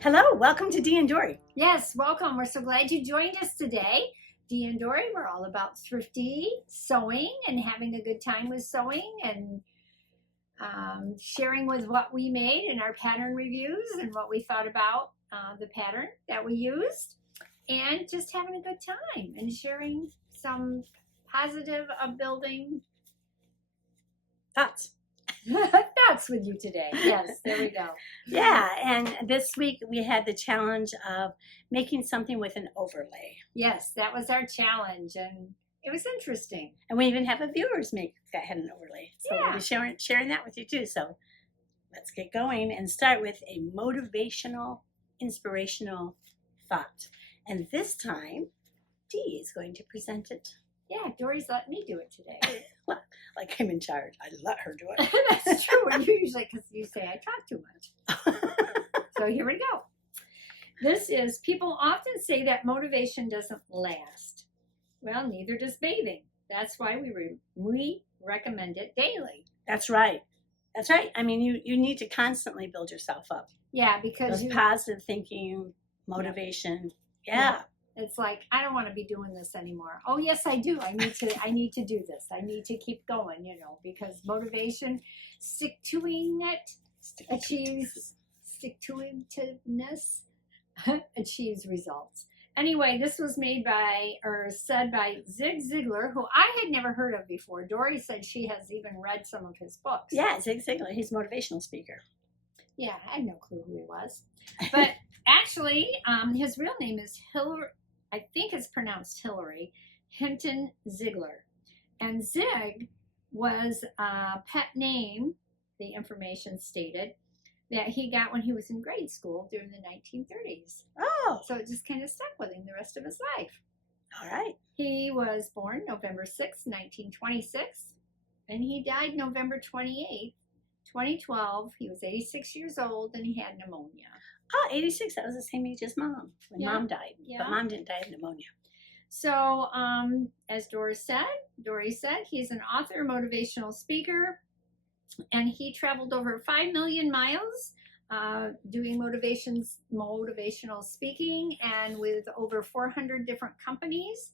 Hello, welcome to Dee and Dory. Yes, welcome. We're so glad you joined us today. Dee and Dory, we're all about thrifty sewing and having a good time with sewing and sharing with what we made in our pattern reviews and what we thought about the pattern that we used, and just having a good time and sharing some positive upbuilding Thoughts with you today. Yes, there we go. Yeah, and this week we had the challenge of making something with an overlay. Yes, that was our challenge, and it was interesting. And we even have a viewers make that had an overlay. So we'll be sharing that with you too. So let's get going and start with a motivational, inspirational thought. And this time, Dee is going to present it. Yeah, Dory's letting me do it today. Like I'm in charge. I let her do it. That's true. And you usually, because you say I talk too much. So here we go. This is, people often say that motivation doesn't last. Well, neither does bathing. That's why we recommend it daily. That's right. That's right. I mean, you need to constantly build yourself up. Yeah, because those positive thinking, motivation. Yeah. It's like, I don't want to be doing this anymore. Oh yes, I do. I need to do this. I need to keep going, because motivation, stick-to-itiveness achieves results. Anyway, this was said by Zig Ziglar, who I had never heard of before. Dory said she has even read some of his books. Yeah, Zig Ziglar. He's a motivational speaker. Yeah, I had no clue who he was. But actually, his real name is Hillary. I think it's pronounced Hillary Hinton Ziegler. And Zig was a pet name, the information stated, that he got when he was in grade school during the 1930s. Oh. So it just kind of stuck with him the rest of his life. All right. He was born November 6, 1926, and he died November 28, 2012. He was 86 years old, and he had pneumonia. Oh, 86. That was the same age as Mom when Mom died. Yeah. But Mom didn't die of pneumonia. So, as Dory said, he's an author, motivational speaker, and he traveled over 5 million miles doing motivational speaking, and with over 400 different companies,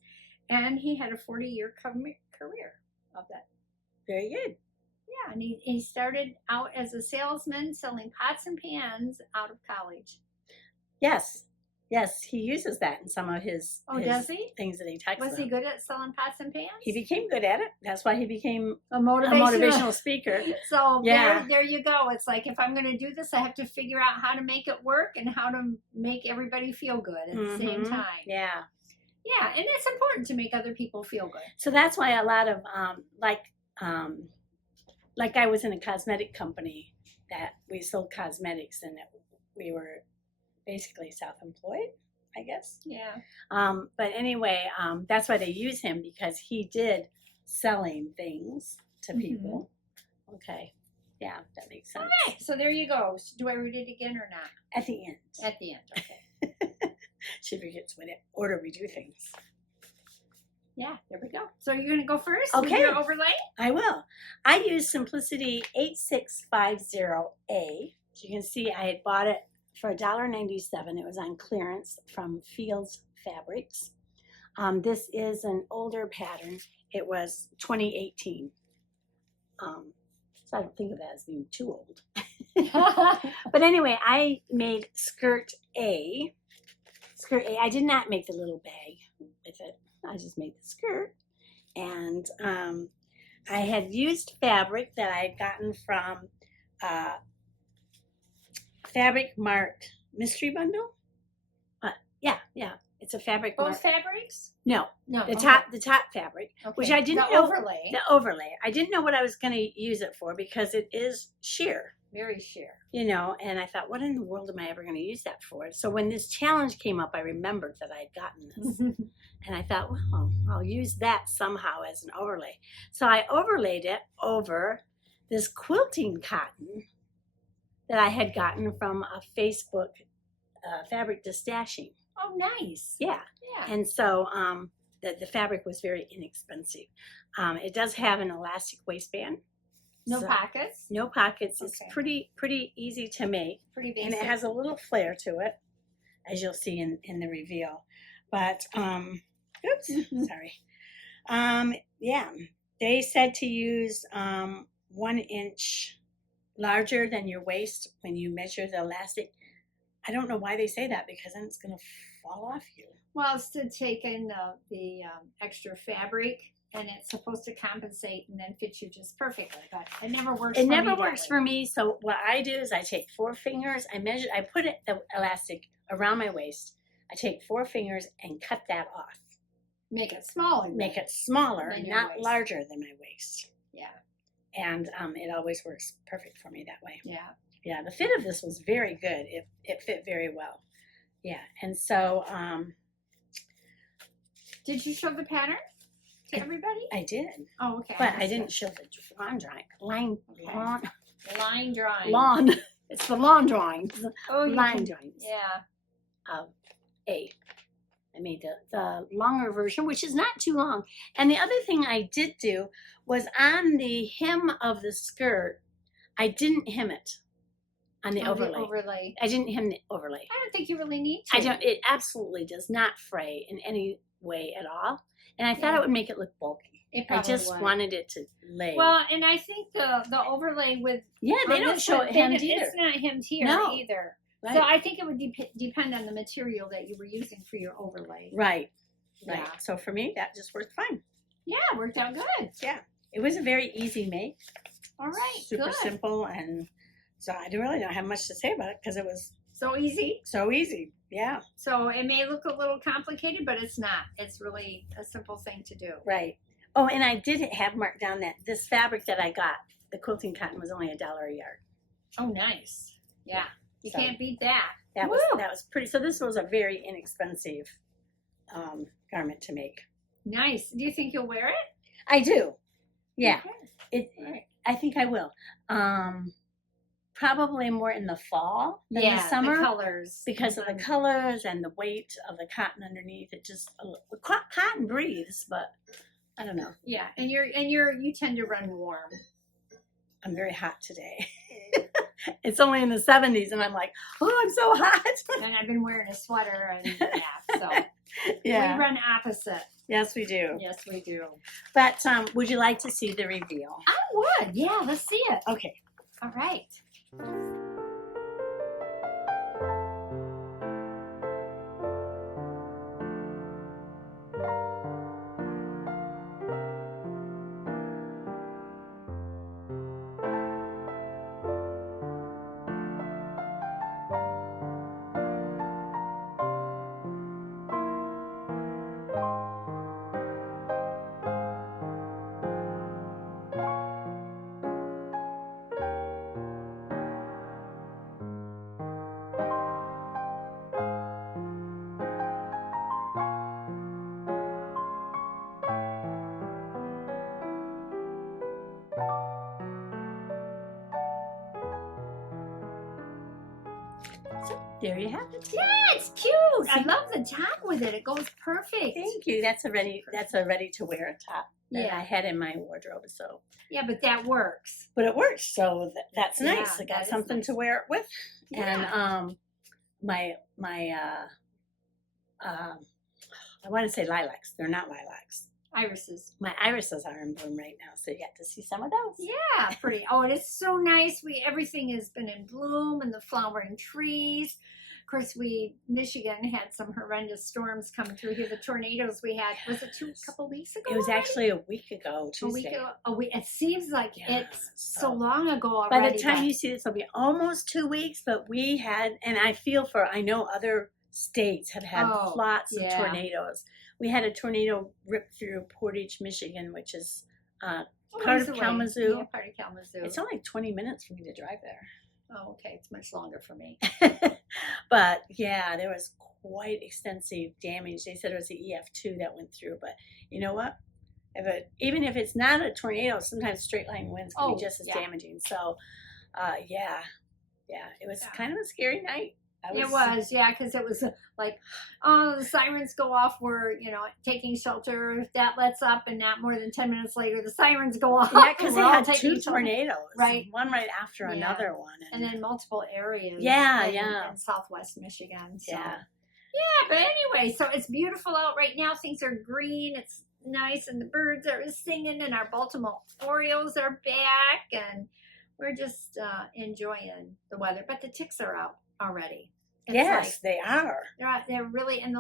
and he had a 40-year career of that. Very good. Yeah, and he started out as a salesman selling pots and pans out of college. Yes, he uses that in some of his, does he? Things that he talks about. Was he good at selling pots and pans? He became good at it. That's why he became a motivational speaker. So there you go. It's like, if I'm going to do this, I have to figure out how to make it work and how to make everybody feel good at the same time. Yeah. Yeah, and it's important to make other people feel good. So that's why a lot of, like I was in a cosmetic company that we sold cosmetics, and we were basically self-employed, I guess. Yeah. But anyway, that's why they use him, because he did selling things to people. Okay. Yeah, that makes sense. Okay, so there you go. Do I read it again or not? At the end. At the end, okay. She forgets what order we do things. Yeah, there we go. So you're going to go first? Okay. With your overlay? I will. I use Simplicity 8650A. As you can see, I had bought it for $1.97. It was on clearance from Fields Fabrics. This is an older pattern. It was 2018. So I don't think of that as being too old. But anyway, I made skirt A. I did not make the little bag with it. I just made the skirt, and I had used fabric that I had gotten from FabricMart mystery bundle. Yeah, it's a fabric. Both fabrics? No, the top fabric, which I didn't know. Overlay. The overlay. I didn't know what I was going to use it for, because it is sheer. Very sheer. And I thought, what in the world am I ever going to use that for? So when this challenge came up, I remembered that I had gotten this. And I thought, well, I'll use that somehow as an overlay. So I overlaid it over this quilting cotton that I had gotten from a Facebook fabric destashing. Oh, nice. Yeah. Yeah. And so the fabric was very inexpensive. It does have an elastic waistband. No So- pockets. No pockets. It's Okay. pretty easy to make. Pretty And basic. it has a little flare to it, as you'll see in the reveal. But oops, sorry. Yeah, they said to use 1 inch larger than your waist when you measure the elastic. I don't know why they say that, because then it's going to fall off you. Well, it's to take in the extra fabric, and it's supposed to compensate and then fit you just perfectly. But it never works. It for never me that works way. for me. So what I do is I take 4 fingers. I put the elastic around my waist. I take 4 fingers and cut that off. Make it smaller. Make it smaller, Than your not waist. larger than my waist. Yeah. And it always works perfect for me that way. Yeah. Yeah, the fit of this was very good. It fit very well. Yeah, and so Did you show the pattern to everybody? I did, Oh, okay. but I missed didn't it. show the line Line drawing. lawn. It's the lawn drawings, Oh, you line can- drawings Yeah. of A. I made the longer version, which is not too long. And the other thing I did do was on the hem of the skirt, I didn't hem it on the Oh, overlay. I didn't hem the overlay. I don't think you really need to. I don't. It absolutely does not fray in any way at all. And I thought Yeah. it would make it look bulky. It I probably just would. wanted it to lay. Well, and I think the overlay with yeah, they on don't this show one, it they hemmed don't- either. It's not hemmed here No. either. Right. So I think it would depend on the material that you were using for your overlay. Right. Yeah. So for me, that just worked fine. Yeah, it worked out good. It was a very easy make. All right, Super good. simple, and so I don't really have much to say about it because it was So easy. so easy. Yeah. So it may look a little complicated, but it's not. It's really a simple thing to do. Right. Oh, and I did have marked down that this fabric that I got, the quilting cotton, was only $1 a yard. Oh, nice. Yeah, you So- can't beat that. That Woo! was pretty. So this was a very inexpensive garment to make. Nice. Do you think you'll wear it? I do. Yeah. Okay. It. All right. I think I will. Probably more in the fall than Yeah, the summer colors. because of the colors and the weight of the cotton underneath. It just cotton breathes, but I don't know. Yeah, and you tend to run warm. I'm very hot today. It's only in the 70s, and I'm like, oh, I'm so hot. And I've been wearing a sweater, and yeah, so Yeah. we run opposite. Yes, we do. Yes, we do. But would you like to see the reveal? I would. Yeah, let's see it. Okay. All right. There you have it. Yeah, it's cute. I love the top with it. It goes perfect. Thank you. That's a ready to wear top that Yeah. I had in my wardrobe. So, Yeah, but that works. but it works. So that's Yeah, nice. I got that is something nice. to wear it with. And Yeah. I want to say lilacs. They're not lilacs. Irises. My irises are in bloom right now, so you get to see some of those. Yeah, pretty. Oh, it is so nice. Everything has been in bloom and the flowering trees. Of course, Michigan had some horrendous storms coming through here. The tornadoes we had, was it a couple weeks ago? It was already? actually a week ago, a week Tuesday. ago. It seems like Yeah, it's so so- long ago By already. the time but- you see this, it'll be almost 2 weeks. But we had, and I know other states have had Oh, lots yeah. of tornadoes. We had a tornado rip through Portage, Michigan, which is Oh, part ways of away. Kalamazoo. Yeah, part of Kalamazoo. It's only 20 minutes for me to drive there. Oh, okay. It's much longer for me. But yeah, there was quite extensive damage. They said it was the EF2 that went through. But you know what? Even if it's not a tornado, sometimes straight line winds can Oh, be just as yeah. damaging. So, yeah, it was Yeah. kind of a scary night. It was, yeah, because it was like, oh, the sirens go off. We're, taking shelter. That lets up, and not more than 10 minutes later, the sirens go off. Yeah, because they We're all had taking two tornadoes, right? One right after Yeah. another one, And then multiple areas. Yeah, in Southwest Michigan. So. yeah. Yeah, but anyway, so it's beautiful out right now. Things are green. It's nice, and the birds are singing, and our Baltimore Orioles are back, and we're just enjoying the weather. But the ticks are out already. It's Yes, they are. They're really, and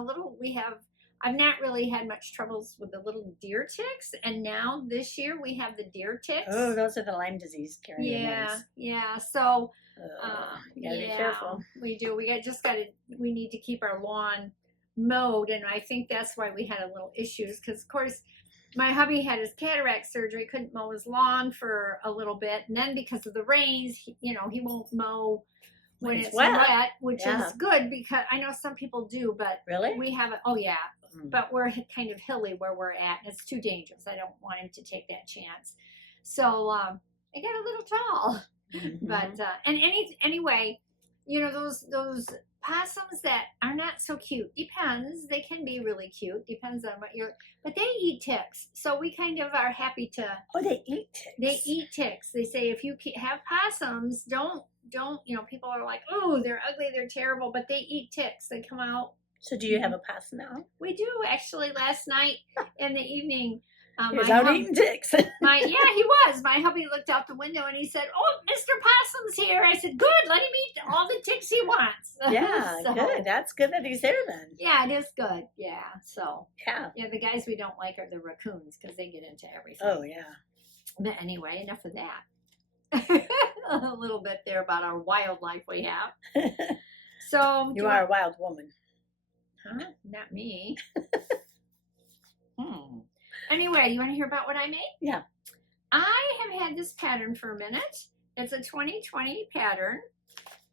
I've not really had much troubles with the little deer ticks, and now this year we have the deer ticks. Oh, those are the Lyme disease carrying ones. Yeah. So you gotta be careful. We do. We need to keep our lawn mowed, and I think that's why we had a little issues, because of course my hubby had his cataract surgery, couldn't mow his lawn for a little bit, and then because of the rains, he won't mow when it's wet, which is good, because I know some people do, but really, we haven't. Oh yeah. But we're kind of hilly where we're at, and it's too dangerous. I don't want him to take that chance. So I got a little tall, but anyway, those possums that are not so cute. Depends. They can be really cute. Depends on what but they eat ticks. So we kind of are happy to. Oh, they eat ticks. They eat ticks. They say if you have possums, don't. People are like, oh, they're ugly, they're terrible, but they eat ticks. They come out. So do you have a possum now? We do, actually. Last night in the evening, he was out eating ticks. He was. My hubby looked out the window and he said, "Oh, Mr. Possum's here." I said, "Good, let him eat all the ticks he wants." Yeah, good. That's good that he's there then. Yeah, it is good. Yeah. So. Yeah. Yeah, the guys we don't like are the raccoons, because they get into everything. Oh yeah. But anyway, enough of that. A little bit there about our wildlife we have. So. You are a wild woman. Huh? Not me. Anyway, you want to hear about what I made? Yeah. I have had this pattern for a minute. It's a 2020 pattern.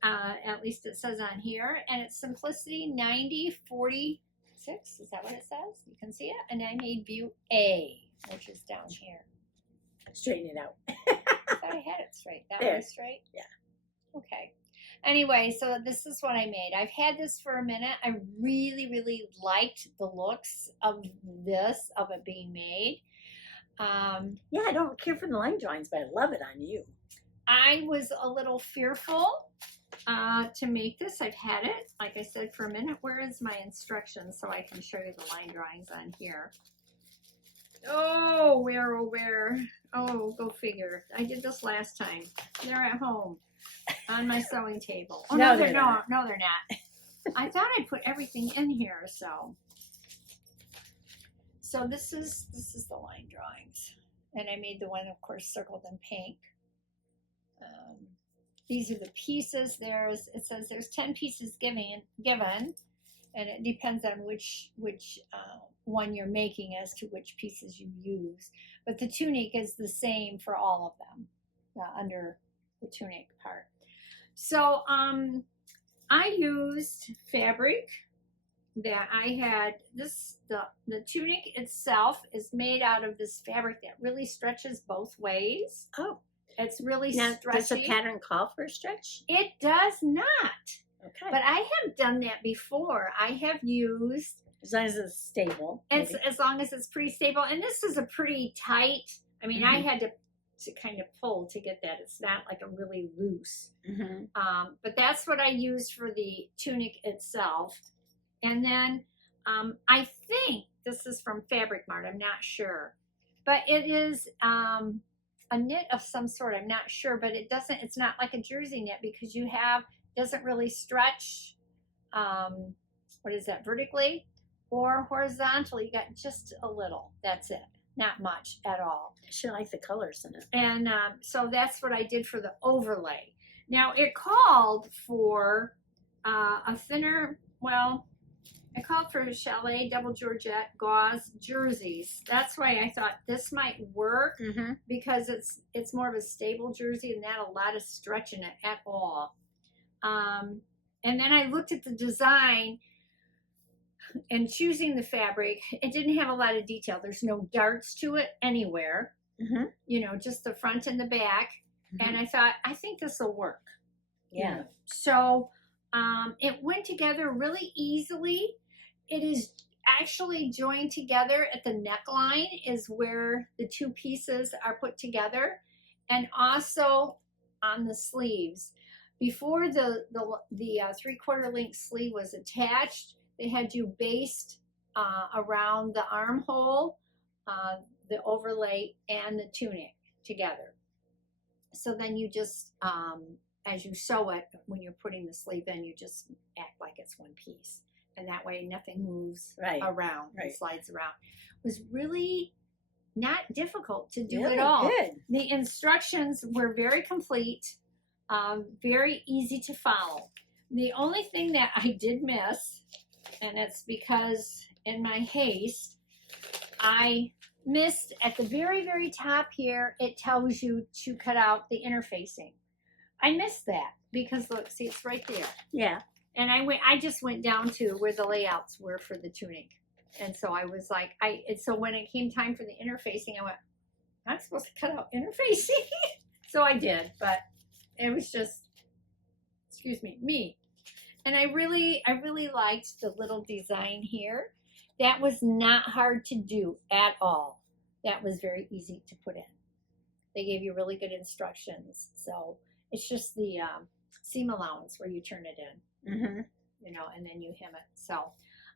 At least it says on here. And it's Simplicity 9046. Is that what it says? You can see it. And I made view A, which is down here. Straighten it out. I thought I had it straight. That one is straight? Yeah. Okay. Anyway, so this is what I made. I've had this for a minute. I really, really liked the looks of it being made. Yeah, I don't care for the line drawings, but I love it on you. I was a little fearful to make this. I've had it, like I said, for a minute. Where is my instructions so I can show you the line drawings on here? Oh, where? Oh, go figure. I did this last time. They're at home. On my sewing table. Oh, no, they're not. No, they're not. I thought I put everything in here, so this is the line drawings, and I made the one, of course, circled in pink. These are the pieces. It says there's 10 pieces given, and it depends on which one you're making as to which pieces you use. But the tunic is the same for all of them under the tunic part. So I used fabric that I had. The tunic itself is made out of this fabric that really stretches both ways. Oh, it's really stretchy. Does the pattern call for a stretch? It does not. Okay. But I have done that before. I have used, as long as it's stable. As long as it's pretty stable. And this is a pretty tight. I mean, I had to kind of pull to get that. It's not like a really loose. But that's what I used for the tunic itself. And then I think this is from FabricMart. I'm not sure. But it is a knit of some sort. I'm not sure. But it's not like a jersey knit, because doesn't really stretch, vertically or horizontally. You got just a little. That's it. Not much at all. I sure like the colors in it. And so that's what I did for the overlay. Now it called for a thinner, I called for Chalet Double Georgette Gauze jerseys. That's why I thought this might work, because it's more of a stable jersey and not a lot of stretch in it at all. And then I looked at the design. And choosing the fabric, it didn't have a lot of detail. There's no darts to it anywhere. Just the front and the back. And I thought, I think this will work. Yeah. So It went together really easily. It is actually joined together at the neckline is where the two pieces are put together, and also on the sleeves. Before the 3/4 length sleeve was attached, they had you based around the armhole, the overlay, and the tunic together. So then you just, as you sew it, when you're putting the sleeve in, you just act like it's one piece. And that way nothing moves around, Right. and slides around. It was really not difficult to do Really at all. good. The instructions were very complete, very easy to follow. The only thing that I did miss, and it's because in my haste, I missed at the very, very top here, it tells you to cut out the interfacing. I missed that because look, see, it's right there. Yeah. And I just went down to where the layouts were for the tunic. And so I was like, so when it came time for the interfacing, I went, I'm supposed to cut out interfacing? So I did, but it was just, excuse me. And I really liked the little design here. That was not hard to do at all. That was very easy to put in. They gave you really good instructions. So it's just the seam allowance where you turn it in, you know, and then you hem it. So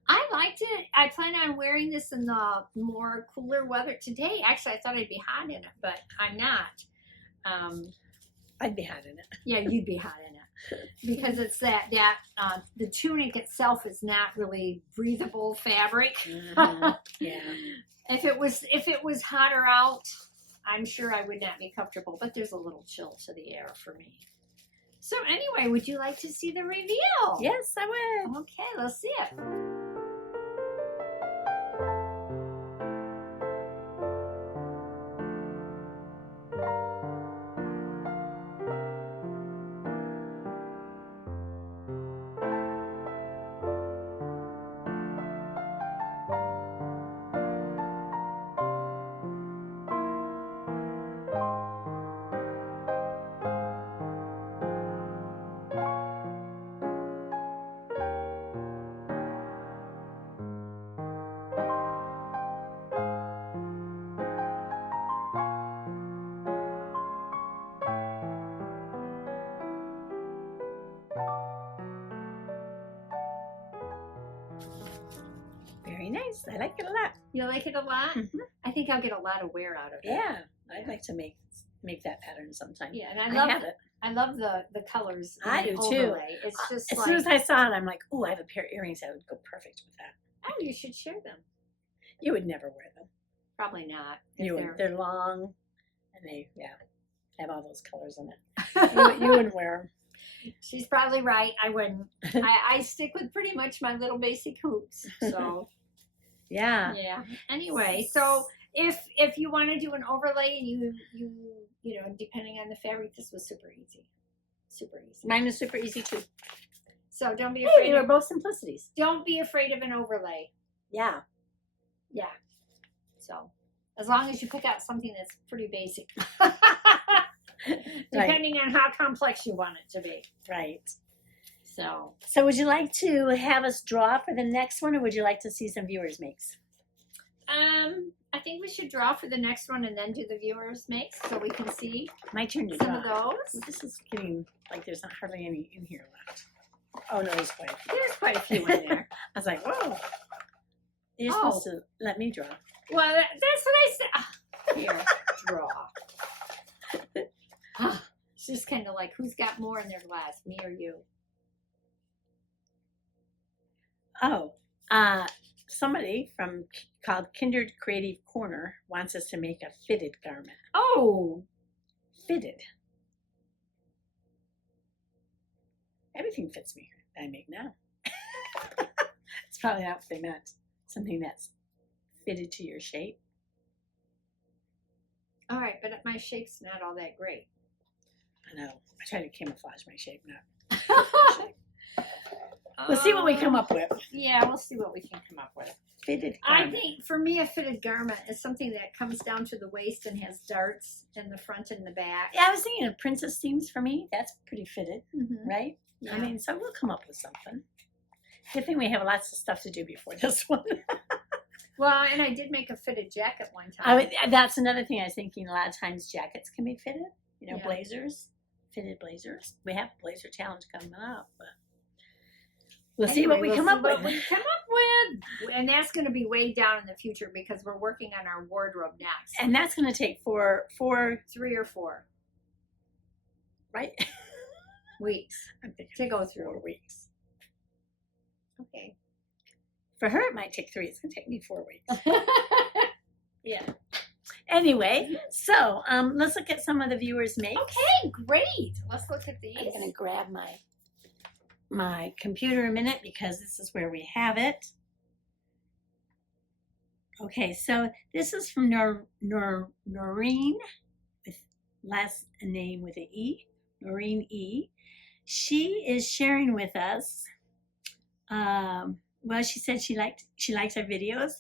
I liked it. I plan on wearing this in the more cooler weather today. Actually, I thought I'd be hot in it, but I'm not. I'd be hot in it. Yeah, you'd be hot in it because it's that the tunic itself is not really breathable fabric. Yeah. If it was hotter out, I'm sure I would not be comfortable. But there's a little chill to the air for me. So anyway, would you like to see the reveal? Yes, I would. Okay, let's see it. Very nice. I like it a lot. You like it a lot? Mhm. I think I'll get a lot of wear out of it. Yeah. I'd like to make that pattern sometime. Yeah, and I have it. I love the colors. in I the do too. overlay. It's just As like, soon as I saw it, I'm like, oh, I have a pair of earrings that would go perfect with that. oh, you should share them. You would never wear them. Probably not. if You they're- would. They're long, and they have all those colors in it. You wouldn't wear She's probably right. I wouldn't. I stick with pretty much my little basic hoops. So them. Yeah. yeah. Anyway, so if you want to do an overlay and you know, depending on the fabric, this was super easy. Super easy. Mine was super easy too. So don't be Hey, afraid. they were both simplicities. Don't be afraid of an overlay. Yeah. Yeah. So as long as you pick out something that's pretty basic. Depending on how complex you want it to be. Right. So So would you like to have us draw for the next one, or would you like to see some viewers makes? I think we should draw for the next one and then do the viewers makes so we can see My turn to some draw. of those. This is getting like there's not hardly any in here left. Oh no, there's quite a few. There's quite a few in there. I was like, whoa. You're Oh. supposed to let me draw. Well, that's what I said. Ah, here, draw. It's just kind of like, who's got more in their glass, me or you? Oh, somebody called Kindred Creative Corner wants us to make a fitted garment. Oh, Fitted. Everything fits me that I make now. It's probably not what they meant. Something that's fitted to your shape. all right, but my shape's not all that great. I know. I try to camouflage my shape, not my shape. We'll see what we come up with. Yeah, we'll see what we can come up with. Fitted I garment. think for me, a fitted garment is something that comes down to the waist and has darts in the front and the back. Yeah, I was thinking of princess seams for me. That's pretty fitted, Mhm. right? Yeah. I mean, so we'll come up with something. Good thing we have lots of stuff to do before this one. Well, and I did make a fitted jacket one time. That's another thing I was thinking. A lot of times jackets can be fitted. You know, Yeah. blazers, fitted blazers. We have a blazer challenge coming up, but we'll see what we come up with. And that's going to be way down in the future because we're working on our wardrobe next. And that's going to take four, 3 or 4 right? weeks I'm thinking to go through. 4 weeks. Okay. For her, it might take 3. It's going to take me 4 weeks. Yeah. Anyway, so let's look at some of the viewers' makes. Okay, great. Let's look at these. I'm going to grab my computer a minute because this is where we have it. Okay, so this is from Noreen, with last name with an E, Noreen E. She is sharing with us. Well, she said she likes our videos.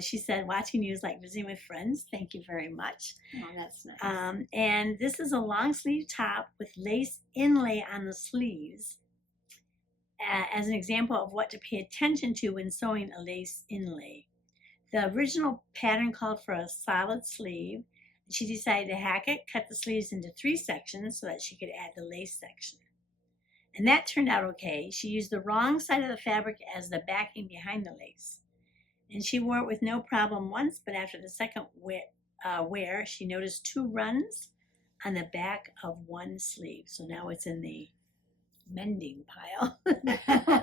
She said watching you is like visiting with friends. Thank you very much. Oh, that's nice. And this is a long sleeve top with lace inlay on the sleeves, as an example of what to pay attention to when sewing a lace inlay. The original pattern called for a solid sleeve. She decided to hack it, cut the sleeves into 3 sections so that she could add the lace section. And that turned out okay. She used the wrong side of the fabric as the backing behind the lace. And she wore it with no problem once, but after the second wear, she noticed 2 runs on the back of one sleeve. So now it's in the mending pile.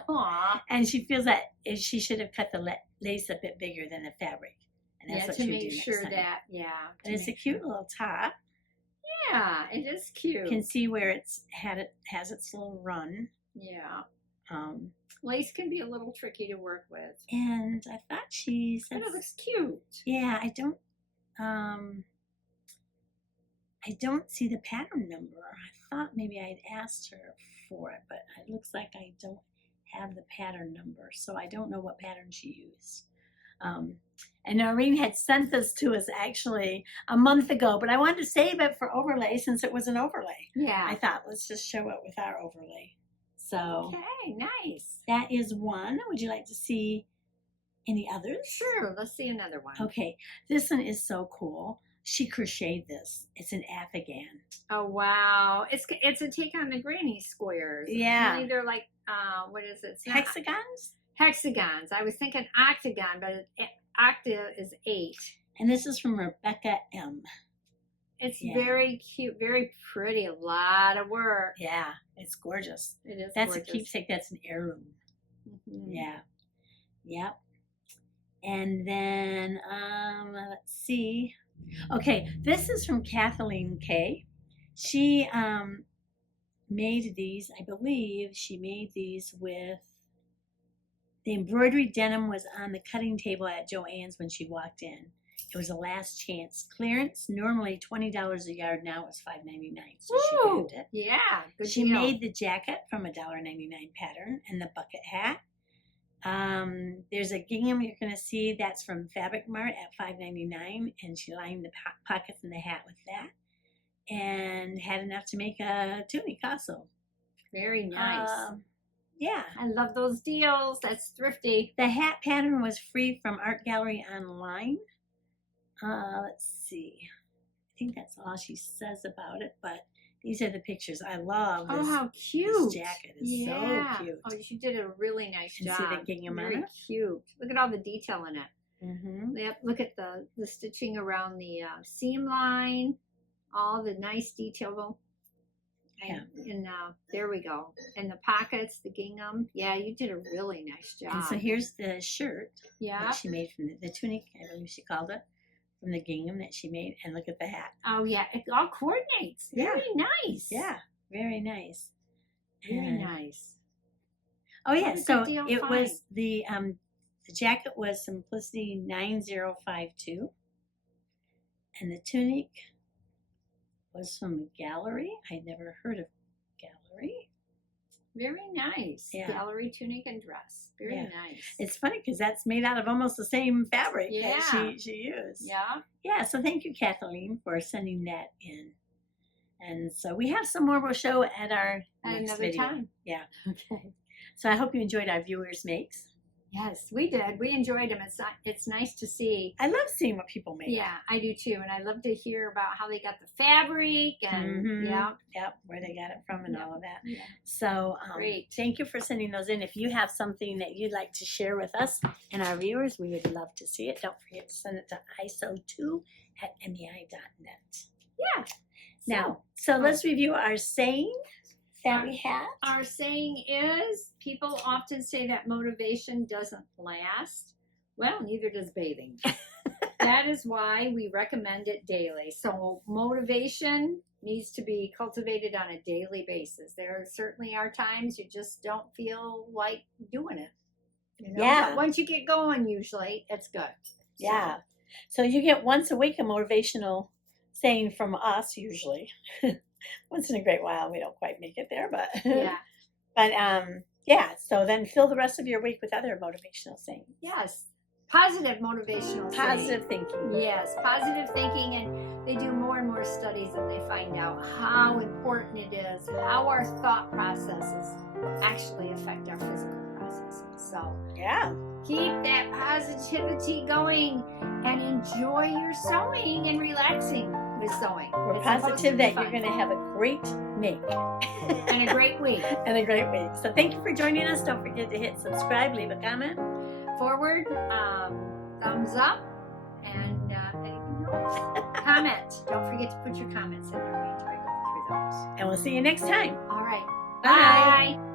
Aww. And she feels that she should have cut the lace a bit bigger than the fabric. And that's what to she make do next sure time. that, And it's a cute little top. Yeah, it is cute. You can see where it has its little run. Yeah. Um, Lace can be a little tricky to work with. and I thought she said, But it looks cute. yeah, I don't see the pattern number. I thought maybe I'd asked her for it, but it looks like I don't have the pattern number, so I don't know what pattern she used. And Noreen had sent this to us actually a month ago, but I wanted to save it for overlay since it was an overlay. Yeah. I thought, let's just show it with our overlay. So Okay, nice. that is one. Would you like to see any others? Sure, let's see another one. Okay, this one is so cool. She crocheted this. It's an afghan. Oh, wow. It's a take on the granny squares. Yeah. Only they're like, what is it? It's not- Hexagons? Hexagons. I was thinking octagon, but octa is 8. And this is from Rebecca M. It's Yeah. very cute, very pretty. A lot of work. Yeah, it's gorgeous. It is That's gorgeous. a keepsake. That's an heirloom. Mhm. Yeah. Yep. And then, let's see. Okay, this is from Kathleen K. She made these, I believe she made these with, the embroidery denim was on the cutting table at Joann's when she walked in. It was a last chance clearance. Normally $20 a yard, now it's $5.99. So she Woo! grabbed it. Yeah, good She deal. made the jacket from a $1.99 pattern and the bucket hat. There's a gingham you're going to see that's from FabricMart at $5.99, and she lined the pockets in the hat with that, and had enough to make a tunic also. Very nice. Yeah. I love those deals. That's thrifty. The hat pattern was free from Art Gallery online. Let's see. I think that's all she says about it, but these are the pictures. I love this. Oh, how cute. This jacket is Yeah. so cute. Oh, you did a really nice And job. see the gingham on Very it? cute. Look at all the detail in it. Mm-hmm. Yep, look at the stitching around the seam line. All the nice detail. Yeah. And there we go. And the pockets, the gingham. Yeah, you did a really nice job. And so here's the shirt Yeah. that she made from the tunic, I believe she called it, from the gingham that she made. And look at the hat. Oh, yeah. It all coordinates. Yeah. Very nice. Yeah, very nice. Very And- nice. Oh yeah, What a so good deal it find. was the jacket was Simplicity 9052, and the tunic was from Gallery. I'd never heard of Gallery. Very nice. Yeah. Gallery tunic and dress. Very Yeah. nice. It's funny because that's made out of almost the same fabric Yeah. that she used. Yeah. Yeah, so thank you, Kathleen, for sending that in. And so we have some more we'll show at our next Another video. time. Yeah. Okay. So I hope you enjoyed our viewers' makes. Yes, we did. We enjoyed them. It's nice to see. I love seeing what people make. Yeah, I do too, and I love to hear about how they got the fabric and Yep, where they got it from and all of that. Yeah. So Great. thank you for sending those in. If you have something that you'd like to share with us and our viewers, we would love to see it. Don't forget to send it to iso2@mei.net. Yeah. Now, so let's review our saying that we have. Our saying is, people often say that motivation doesn't last. Well, neither does bathing. That is why we recommend it daily. So motivation needs to be cultivated on a daily basis. There certainly are times you just don't feel like doing it. You know? Yeah. But once you get going, usually it's good. Yeah. So you get once a week a motivational saying from us usually. Once in a great while, we don't quite make it there, but Yeah. but yeah. So then fill the rest of your week with other motivational sayings. Yes. Positive motivational Positive thinking. Yes, positive thinking, and they do more and more studies and they find out how important it is, how our thought processes actually affect our physical processes. So Yeah. keep that positivity going and enjoy your sewing and relaxing with sewing. We're It's supposed positive to be that you're fun. going to have a great make And a great week. and a great week. So thank you for joining us. Don't forget to hit subscribe, leave a comment. Forward, thumbs up, and anything else? Comment. Don't forget to put your comments in there. We enjoy going through those. And we'll see you next time. All right. Bye. Bye.